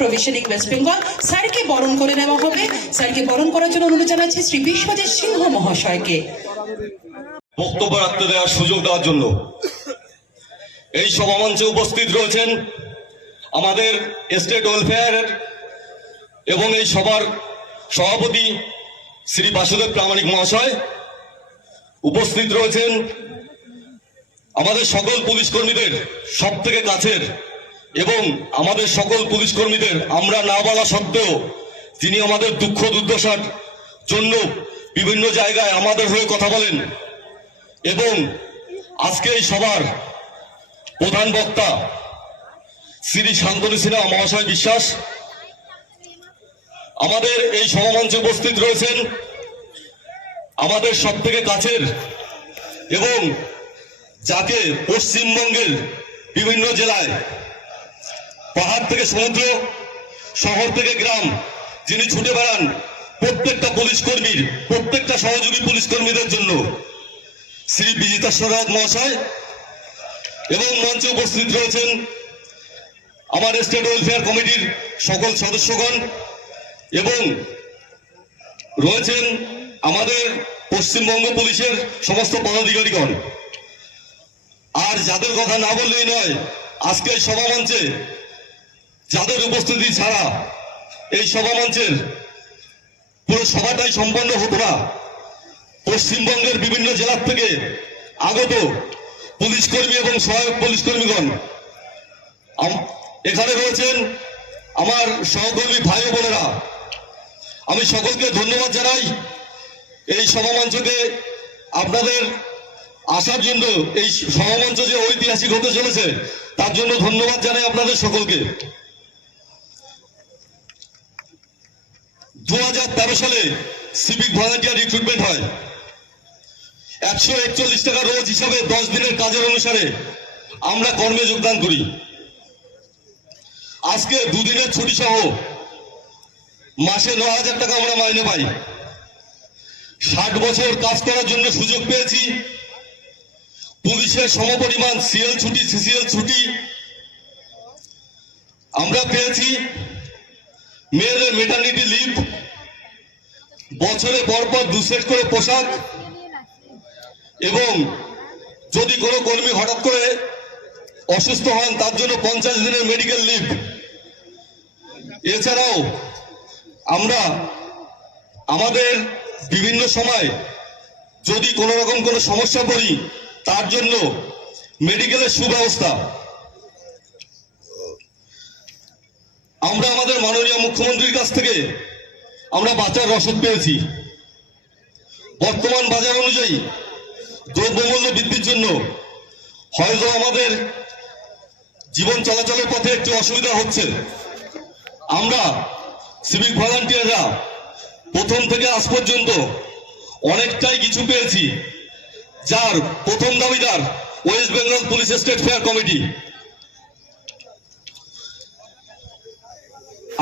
Provisioning West Bengal স্যারকে বরণ করে নেওয়া হবে। স্যারকে বরণ করার জন্য অনুরোধ জানাচ্ছি শ্রী বিশ্বজিৎ সিংহ মহাশয়কে। বক্তব্য রাখতে দেওয়ার সুযোগ দেওয়ার জন্য। এই সভামঞ্চে উপস্থিত রয়েছেন আমাদের স্টেট ওয়েলফেয়ারের এবং এই সভার সভাপতি শ্রী বাসুদেব প্রামাণিক মহাশয়। উপস্থিত রয়েছেন আমাদের সকল পুলিশ কর্মীদের সব থেকে কাছের এবং আমাদের সকল পুলিশ কর্মীদের, আমরা না বলা সত্ত্বেও তিনি আমাদের দুঃখ দুর্দশার জন্য বিভিন্ন জায়গায় আমাদের হয়ে কথা বলেন এবং আজকে এই সবার প্রধান বক্তা শ্রী শান্তনু সিনহা, মহাশয় বিশ্বাস, আমাদের এই সভামঞ্চে উপস্থিত রয়েছেন আমাদের সব থেকে কাছের এবং যাকে পশ্চিমবঙ্গের বিভিন্ন জেলায় পাহাড় থেকে সমুদ্র, শহর থেকে গ্রাম, যিনি ছুটে বেড়ান প্রত্যেকটা পুলিশ কর্মীর, প্রত্যেকটা সহযোগী পুলিশ কর্মীদের জন্য। শ্রী বিজিতাশ্বর রাউত মহাশয় এবং মঞ্চে উপস্থিত রয়েছেন আমার স্টেট ওয়েলফেয়ার কমিটির সকল সদস্যগণ এবং রয়েছেন আমাদের পশ্চিমবঙ্গ পুলিশের সমস্ত পদাধিকারীগণ। আর যাদের কথা না বললেই নয় আজকে সভামঞ্চে যাদের উপস্থিতি ছাড়া এই সভা সভামঞ্চের পুরো সভাটাই সম্পন্ন হতো না, পশ্চিমবঙ্গের বিভিন্ন জেলার থেকে আগত পুলিশ কর্মী এবং সহায়ক পুলিশ কর্মীগণ। এখানে রয়েছেন আমার সহকর্মী ভাই বোনেরা। আমি সকলকে ধন্যবাদ জানাই এই সভামঞ্চকে আপনাদের আসার জন্য, এই সভামঞ্চ যে ঐতিহাসিক হতে চলেছে, তার জন্য ধন্যবাদ জানাই আপনাদের সকলকে। দু হাজার তেরো সালে সিভিক ভলান্টিয়ার রিক্রুটমেন্ট হয়। একশো একচল্লিশ টাকা রোজ হিসাবে দশ দিনের কাজের অনুসারে আমরা কর্মে যোগদান করি। আজকে দুদিনের ছুটি সহ মাসে ন হাজার টাকা আমরা মাইনে পাই। ষাট বছর কাজ করার জন্য সুযোগ পেয়েছি। পুলিশের সমপরিমাণ সিএল ছুটি, সিসিএল ছুটি আমরা পেয়েছি। মেয়েদের মেটার্নিটি লিভ বছরে পরপর দু সেট করে পোশাক, এবং যদি কোনো কর্মী হঠাৎ করে অসুস্থ হন, তার জন্য পঞ্চাশ দিনের মেডিকেল লিভ এছাড়াও আমরা আমাদের বিভিন্ন সময় যদি কোনো রকম কোনো সমস্যা পড়ি, তার জন্য মেডিকেলের সুব্যবস্থা আমরা আমাদের মাননীয় মুখ্যমন্ত্রীর কাছ থেকে আমরা বাঁচার রসদ পেয়েছি। বর্তমান বাজার অনুযায়ী দ্রব্যমূল্য বৃদ্ধির জন্য হয়তো আমাদের জীবন চলাচলের পথে একটু অসুবিধা হচ্ছে। আমরা সিভিক ভলান্টিয়াররা প্রথম থেকে আজ পর্যন্ত অনেকটাই কিছু পেয়েছি। যার প্রথম দাবিদার west Bengal police state fair committee.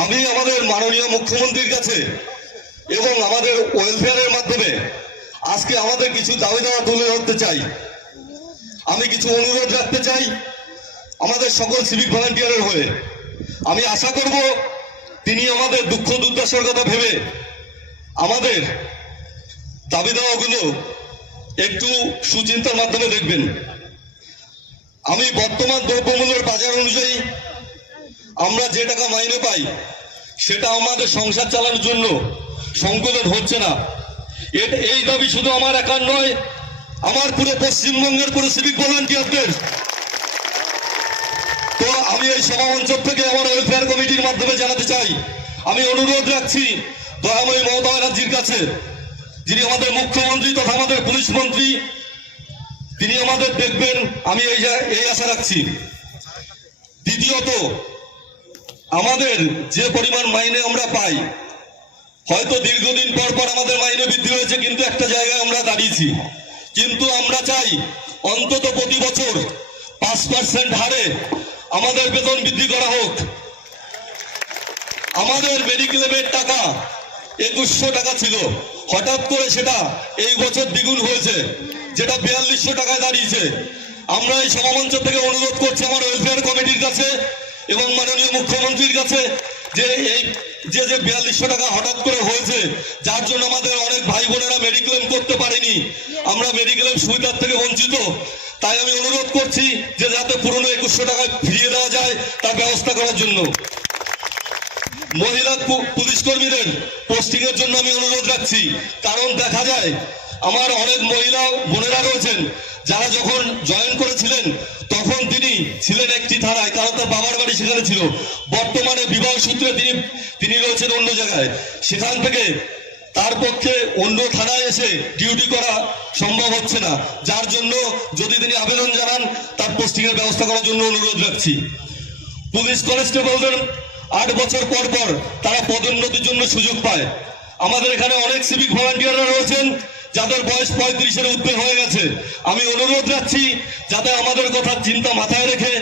আমি আমাদের মাননীয় মুখ্যমন্ত্রীর কাছে এবং আমাদের ওয়েলফেয়ারের মাধ্যমে আজকে আমাদের কিছু দাবি দাওয়া তুলে ধরতে চাই। আমি কিছু অনুরোধ রাখতে চাই আমাদের সকল সিভিক ভলান্টিয়ারের হয়ে। আমি আশা করব তিনি আমাদের দুঃখ দুর্দশার কথা ভেবে আমাদের দাবি দাওয়াগুলো একটু সুচিন্তার মাধ্যমে দেখবেন। আমি বর্তমান দ্রব্যমূল্যের বাজার অনুযায়ী আমরা যে টাকা মাইনে পাই, সেটা আমাদের সংসার চালানোর জন্য সংকলন হচ্ছে না। এটা, এই দাবি শুধু আমার একার নয়, আমার পুরো পশ্চিমবঙ্গের পুরো সিভিক ভলান্টিয়ারদের তো আমি এই সভামঞ্চ থেকে আমার ওয়েলফেয়ার কমিটির মাধ্যমে জানাতে চাই, আমি অনুরোধ রাখছি দয়াময়ী মমতা ব্যানার্জির কাছে, যিনি আমাদের মুখ্যমন্ত্রী তথা আমাদের পুলিশ মন্ত্রী, তিনি আমাদের দেখবেন, আমি এই এই আশা রাখছি। দ্বিতীয়ত আমাদের যে পরিমাণ মাইনে আমরা পাই, হয়তো দীর্ঘদিন পর পর আমাদের মাইনে বৃদ্ধি হয়েছে, কিন্তু একটা জায়গায় আমরা দাঁড়িয়েছি। কিন্তু আমরা চাই অন্তত প্রতি বছর পাঁচ পার্সেন্ট হারে আমাদের বেতন বৃদ্ধি করা হোক। আমাদের মেডিক্লেমের টাকা একুশশো টাকা ছিল। হঠাৎ করে সেটা এই বছর দ্বিগুণ হয়েছে, যেটা বিয়াল্লিশশো টাকায় দাঁড়িয়েছে। আমরা এই সমামঞ্চ থেকে অনুরোধ করছি আমার ওয়েলফেয়ার কমিটির কাছে এবং মাননীয় মুখ্যমন্ত্রীর কাছে যে এই যে যে বিয়াল্লিশশো টাকা হঠাৎ করে হয়েছে যার জন্য আমাদের অনেক ভাই বোনেরা মেডিক্লেম করতে পারেনি। আমরা মেডিক্লেম সুবিধার থেকে বঞ্চিত। তাই আমি অনুরোধ করছি যে যাতে পুরনো একুশশো টাকা ফিরিয়ে দেওয়া যায় তার ব্যবস্থা করার জন্য। মহিলা পুলিশ কর্মীদের পোস্টিং এর জন্য আমি অনুরোধ রাখছি। কারণ দেখা যায় আমার অনেক মহিলা বোনেরা রয়েছেন, যারা যখন জয়েন করেছিলেন, তখন তিনি ছিলেন একটি থানায়, কারণ তার বাবার বাড়ি সেখানে ছিল। বর্তমানে বিবাহ সূত্রে তিনি তিনি রয়েছেন অন্য জায়গায়। সেখান থেকে তার পক্ষে অন্য থানায় এসে ডিউটি করা সম্ভব হচ্ছে না। যার জন্য যদি তিনি আবেদন জানান, তার পোস্টিংয়ের ব্যবস্থা করার জন্য অনুরোধ রাখছি। পুলিশ কনস্টেবলদের আট বছর পর পর তারা পদোন্নতির জন্য সুযোগ পায়। আমাদের এখানে অনেক সিভিক ভলান্টিয়াররা রয়েছেন যাদের বয়স পঁয়ত্রিশের ঊর্ধ্বে হয়ে গেছে, আমি অনুরোধ রাখছি যাতে আমাদের কথা চিন্তা মাথায় রেখে,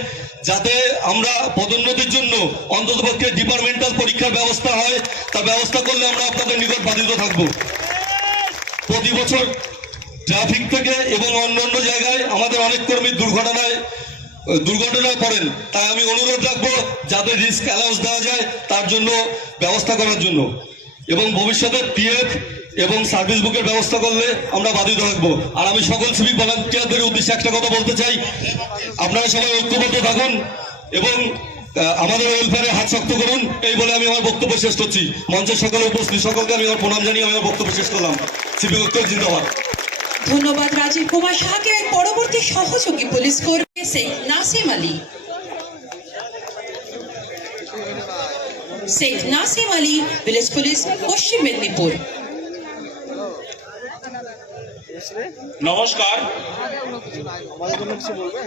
যাতে আমরা পদোন্নতির জন্য অন্ততপক্ষে ডিপার্টমেন্টাল পরীক্ষার ব্যবস্থা হয়। তা ব্যবস্থা করলে আমরা আপনাদের নিকট বাধিত থাকব। প্রতি বছর ট্রাফিক থেকে এবং অন্য অন্য জায়গায় আমাদের অনেক কর্মী দুর্ঘটনায় দুর্ঘটনায় পড়েন। তাই আমি অনুরোধ রাখব যাতে রিস্ক অ্যালাউন্স দেওয়া যায় তার জন্য ব্যবস্থা করার জন্য। এবং ভবিষ্যতে পিএফ এবং সার্ভিস বুকের ব্যবস্থা করলে আমরা বাধিত থাকব। আর আমি সকল সিভিক ভলান্টিয়ারদের উদ্দেশ্যে একটা কথা বলতে চাই। আপনারা সবাই ঐক্যবদ্ধ থাকুন এবং আমাদের ওয়েলফেয়ারে হাত শক্ত করুন। এই বলে আমি আমার বক্তব্য শেষ করছি। মঞ্চের সকলে উপস্থিত। সকলকে আমি আমার প্রণাম জানিয়ে আমি আমার বক্তব্য শেষ করলাম। সিভিক ঐক্য জিন্দাবাদ। ধন্যবাদ রাজীব কুমার এর পরবর্তী সহযোগী পুলিশ কর্মী Sheikh Nasim Ali. Sheikh Nasim Ali village police, Paschim Medinipur. নমস্কার।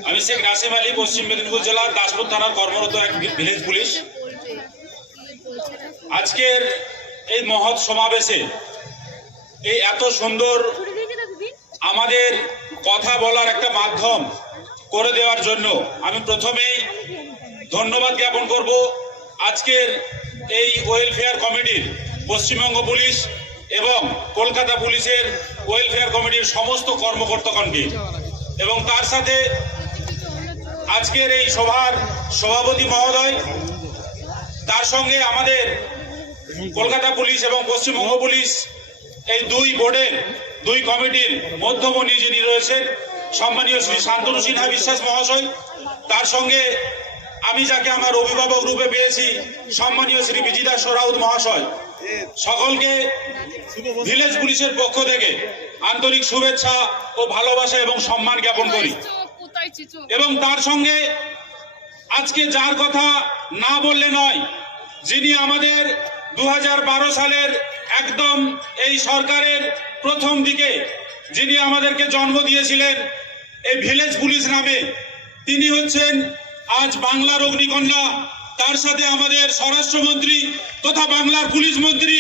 আমি শেখ নাসিম আলী পশ্চিম মেদিনীপুর জেলার দাসপুর থানার কর্মরত এক ভিলেজ পুলিশ। আজকের এই মহৎ সমাবেশে এই এত সুন্দর আমাদের কথা বলার একটা মাধ্যম করে দেওয়ার জন্য আমি প্রথমেই ধন্যবাদ জ্ঞাপন করব। আজকের এই ওয়েলফেয়ার কমিটির পশ্চিমবঙ্গ পুলিশ এবং কলকাতা পুলিশের ওয়েলফেয়ার কমিটির সমস্ত কর্মকর্তাগণকে। এবং তার সাথে আজকের এই সভার সভাপতি মহোদয়, তার সঙ্গে আমাদের কলকাতা পুলিশ এবং পশ্চিমবঙ্গ পুলিশ এই দুই বোর্ডের, দুই কমিটির মধ্যমণি যিনি রয়েছেন, সম্মানীয় শ্রী শান্তনু সিনহা বিশ্বাস মহাশয়, তার সঙ্গে আমি যাকে আমার অভিভাবক রূপে পেয়েছি, সম্মানীয় শ্রী বিজিতা সরাউদ মহাশয়। সকলকে ভিলেজ পুলিশের পক্ষ থেকে আন্তরিক শুভেচ্ছা ও ভালোবাসা এবং সম্মান জ্ঞাপন করি। এবং তার সঙ্গে আজকে যার কথা না বললে নয় যিনি আমাদের দু হাজার বারো সালের একদম এই সরকারের প্রথম দিকে যিনি আমাদেরকে জন্ম দিয়েছিলেন এই ভিলেজ পুলিশ নামে তিনি হচ্ছেন আজ বাংলার অগ্নিকন্যা তার সাথে আমাদের স্বরাষ্ট্রমন্ত্রী তথা বাংলার পুলিশ মন্ত্রী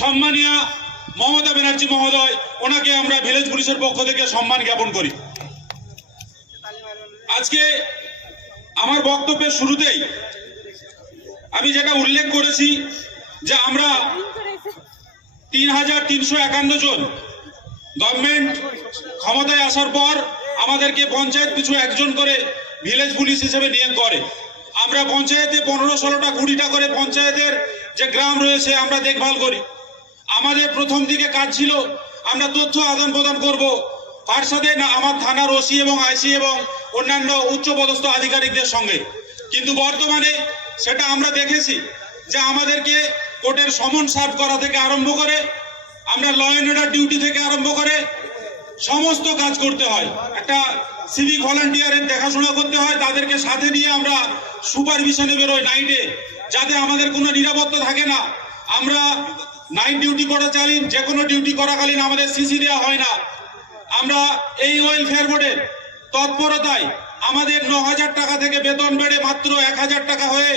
সম্মানীয় মমতা ব্যানার্জি মহোদয়, ওনাকে আমরা ভিলেজ পুলিশের পক্ষ থেকে সম্মান জ্ঞাপন করি। আজকে আমার বক্তব্যের শুরুতেই আমি যেটা উল্লেখ করেছি যে আমরা তিন হাজার তিনশো একান্ন জন গভর্নমেন্ট ক্ষমতায় আসার পর আমাদেরকে পঞ্চায়েত পিছু একজন করে ভিলেজ পুলিশ হিসেবে নিয়োগ করে। আমরা পঞ্চায়েতে পনেরো ষোলোটা, কুড়িটা করে পঞ্চায়েতের যে গ্রাম রয়েছে, আমরা দেখভাল করি। আমাদের প্রথম দিকে কাজ ছিল, আমরা তথ্য আদান প্রদান করব। তার সাথে না, আমার থানার ওসি এবং আইসি এবং অন্যান্য উচ্চপদস্থ আধিকারিকদের সঙ্গে। কিন্তু বর্তমানে সেটা আমরা দেখেছি যে আমাদেরকে কোর্টের সমন সার্ভ করা থেকে আরম্ভ করে, আমরা ল অ্যান্ড অর্ডার ডিউটি থেকে আরম্ভ করে সমস্ত কাজ করতে হয়। একটা সিভিক ভলান্টিয়ারের দেখাশোনা করতে হয়, তাদেরকে সাথে নিয়ে আমরা সুপারভিশনে বেরোই নাইটে যাতে আমাদের কোনো নিরাপত্তা থাকে না। আমরা নাইট ডিউটি করাকালীন যে কোনো ডিউটি করাকালীন আমাদের সিসি দেওয়া হয় না। আমরা এই ওয়েলফেয়ার বোর্ডের তৎপরতায় আমাদের ন হাজার টাকা থেকে বেতন বেড়ে মাত্র এক হাজার টাকা হয়ে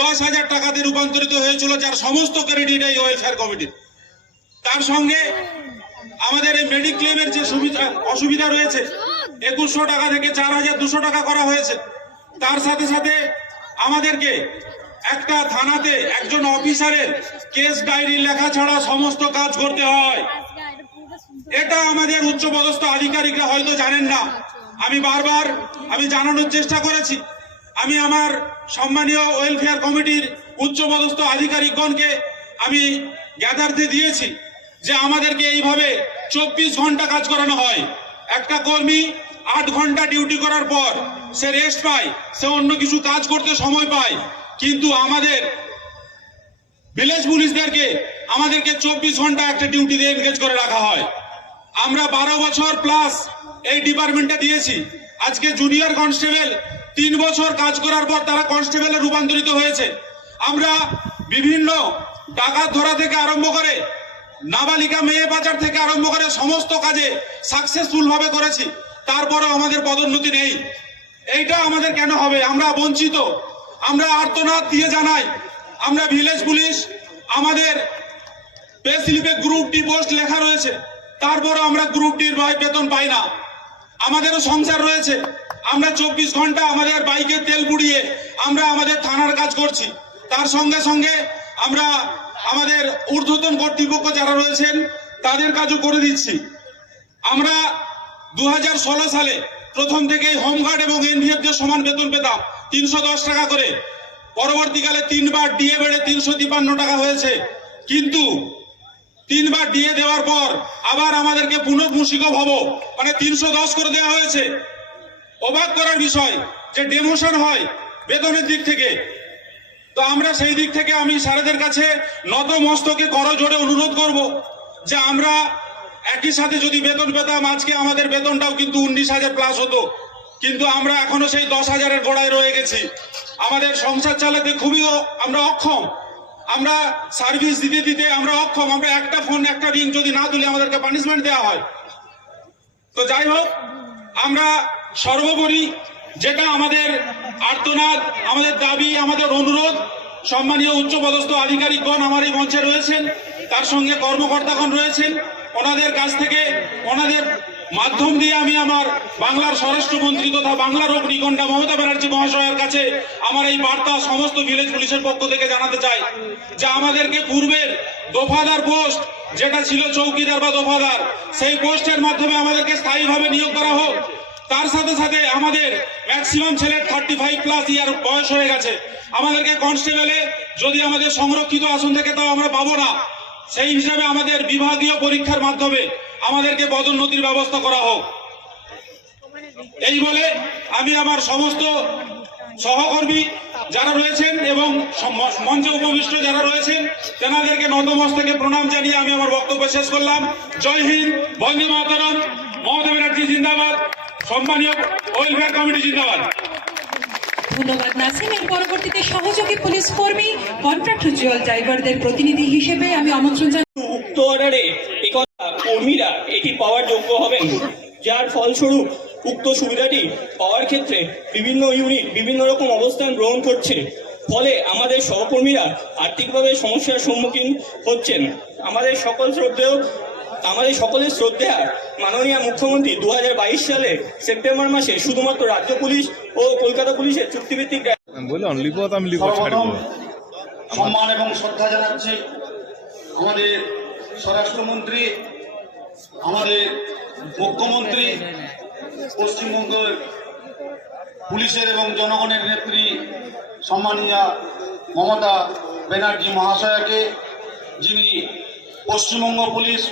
দশ হাজার টাকাতে রূপান্তরিত হয়েছিল, যার সমস্ত ক্রেডিট এই ওয়েলফেয়ার কমিটির তার সঙ্গে আমাদের এই মেডিক্লেমের যে সুবিধা, অসুবিধা রয়েছে, একুশশো টাকা থেকে চার হাজার দুশো টাকা করা হয়েছে। তার সাথে সাথে আমাদেরকে একটা থানাতে একজন অফিসারের কেস ডায়েরি লেখা ছাড়া সমস্ত কাজ করতে হয়। এটা আমাদের উচ্চপদস্থ আধিকারিকরা হয়তো জানেন না। আমি বারবার আমি জানানোর চেষ্টা করেছি। আমি আমার সম্মানীয় ওয়েলফেয়ার কমিটির উচ্চপদস্থ আধিকারিকগণকে আমি গ্যাদারতে দিয়েছি। যে আমাদেরকে এইভাবে চব্বিশ ঘণ্টা কাজ করানো হয়। একটা কর্মী আট ঘণ্টা ডিউটি করার পর সে রেস্ট পায়, সে অন্য কিছু কাজ করতে সময় পায়। কিন্তু আমাদের ভিলেজ পুলিশদেরকে, আমাদেরকে চব্বিশ ঘণ্টা একটা ডিউটিতে এনগেজ করে রাখা হয়। আমরা বারো বছর প্লাস এই ডিপার্টমেন্টে দিয়েছি। আজকে জুনিয়র কনস্টেবল তিন বছর কাজ করার পর তারা কনস্টেবলে রূপান্তরিত হয়েছে। আমরা বিভিন্ন ডাকাত ধরা থেকে আরম্ভ করে নাবালিকা মেয়ে পাচার থেকে আরম্ভ করে সমস্ত কাজে সাকসেসফুল ভাবে করেছি, তারপরেও আমাদের পদোন্নতি নেই। এইটা আমাদের কেন হবে? আমরা বঞ্চিত। আমরা আর্তনাদ দিয়ে জানাই। আমরা ভিলেজ পুলিশ, আমাদের পে স্লিপে গ্রুপ ডি পোস্ট লেখা রয়েছে। তারপরে আমরা গ্রুপ ডির বেতন পাই না। আমাদেরও সংসার রয়েছে। আমরা চব্বিশ ঘণ্টা আমাদের বাইকে তেল পুড়িয়ে আমরা আমাদের থানার কাজ করছি। তার সঙ্গে সঙ্গে আমরা আমাদের ঊর্ধ্বতন কর্তৃপক্ষ যারা রয়েছেন, তাদের কাজও করে দিচ্ছি। আমরা দু হাজার ষোলো সালে প্রথম থেকে হোমগার্ড এবং এনভিএফদের সমান বেতন পেতাম, তিনশো দশ টাকা করে। পরবর্তীকালে তিনবার ডিএ বেড়ে তিনশো তিপান্ন টাকা হয়েছে। কিন্তু তিনবার ডিএ দেওয়ার পর আবার আমাদেরকে পুনর্মূষিক ভব মানে তিনশো দশ করে দেওয়া হয়েছে। অবাক করার বিষয় যে ডেমোশন হয় বেতনের দিক থেকে। তো আমরা সেই দিক থেকে আমি স্যারেদের কাছে নত মস্তকে কর জোরে অনুরোধ করব যে আমরা একই সাথে যদি বেতন পেতাম, আজকে আমাদের বেতনটাও কিন্তু উনিশ হাজার প্লাস হতো। কিন্তু আমরা এখনও সেই দশ হাজারের গোড়ায় রয়ে গেছি। আমাদের সংসার চালাতে খুবই আমরা অক্ষম। আমরা সার্ভিস দিতে দিতে আমরা অক্ষম। আমরা একটা ফোন একটা রিং যদি না তুলি, আমাদেরকে পানিশমেন্ট দেওয়া হয়। তো যাই হোক, আমরা সর্বোপরি যেটা আমাদের আর্তনাদ, আমাদের দাবি, আমাদের অনুরোধ, সম্মানীয় উচ্চপদস্থ আধিকারিকগণ আমার এই মঞ্চে রয়েছেন, তার সঙ্গে কর্মকর্তাগণ রয়েছেন, ওনাদের কাছ থেকে, ওনাদের মাধ্যম দিয়ে আমি আমার বাংলার স্বরাষ্ট্রমন্ত্রী তথা বাংলার অগ্নিকণ্ডা মমতা ব্যানার্জি মহাশয়ের কাছে আমার এই বার্তা সমস্ত ভিলেজ পুলিশের পক্ষ থেকে জানাতে চাই, যে আমাদেরকে পূর্বের দফাদার পোস্ট, যেটা ছিল চৌকিদার বা দফাদার, সেই পোস্টের মাধ্যমে আমাদেরকে স্থায়ীভাবে নিয়োগ করা হোক। তার সাথে সাথে আমাদের ম্যাক্সিমাম ছেলের থার্টি ফাইভ প্লাস ইয়ার বয়স হয়ে গেছে। আমাদেরকে কনস্টেবলে যদি আমাদের সংরক্ষিত আসন থেকে, তাও আমরা পাবো না। সেই হিসাবে আমাদের বিভাগীয় পরীক্ষার মাধ্যমে আমাদেরকে পদোন্নতির ব্যবস্থা করা হোক। এই বলে আমি আমার সমস্ত সহকর্মী যারা রয়েছেন এবং মঞ্চে উপবিষ্ট যারা রয়েছেন, তেনাদেরকে নতমস্তকে প্রণাম জানিয়ে আমি আমার বক্তব্য শেষ করলাম। জয় হিন্দ, বন্দে মাতরম, মমতা ব্যানার্জি জিন্দাবাদ। সম্মানীয় ওয়েলফেয়ার কমিটি জিন্দাবাদ। ধন্যবাদ নাসিম। এর পরবর্তীতে সহযোগী পুলিশ কর্মী কন্ট্রাক্ট জুয়েল ড্রাইভারদের প্রতিনিধি হিসেবে আমি আমন্ত্রণ জানাই উক্ত অর্ডারে একথা কর্মীরা এটি পাওয়ার যোগ্য হবেন যার ফলস্বরূপ উক্ত সুবিধাটি পাওয়ার ক্ষেত্রে বিভিন্ন ইউনিট বিভিন্ন রকম অবস্থান গ্রহণ করছে। ফলে আমাদের সহকর্মীরা আর্থিকভাবে সমস্যার সম্মুখীন হচ্ছেন। আমাদের সকল শ্রদ্ধেয় আমাদের সকলের শ্রদ্ধেয়া মাননীয় মুখ্যমন্ত্রী দু হাজার বাইশ সালে সেপ্টেম্বর মাসে শুধুমাত্র রাজ্য পুলিশ ও কলকাতা পুলিশের চুক্তিভিত্তিক সম্মান এবং শ্রদ্ধা জানাচ্ছি আমাদের স্বরাষ্ট্রমন্ত্রী আমাদের মুখ্যমন্ত্রী পশ্চিমবঙ্গের পুলিশের এবং জনগণের নেত্রী সম্মানীয় মমতা ব্যানার্জি মহাশয়াকে যিনি পশ্চিমবঙ্গ পুলিশ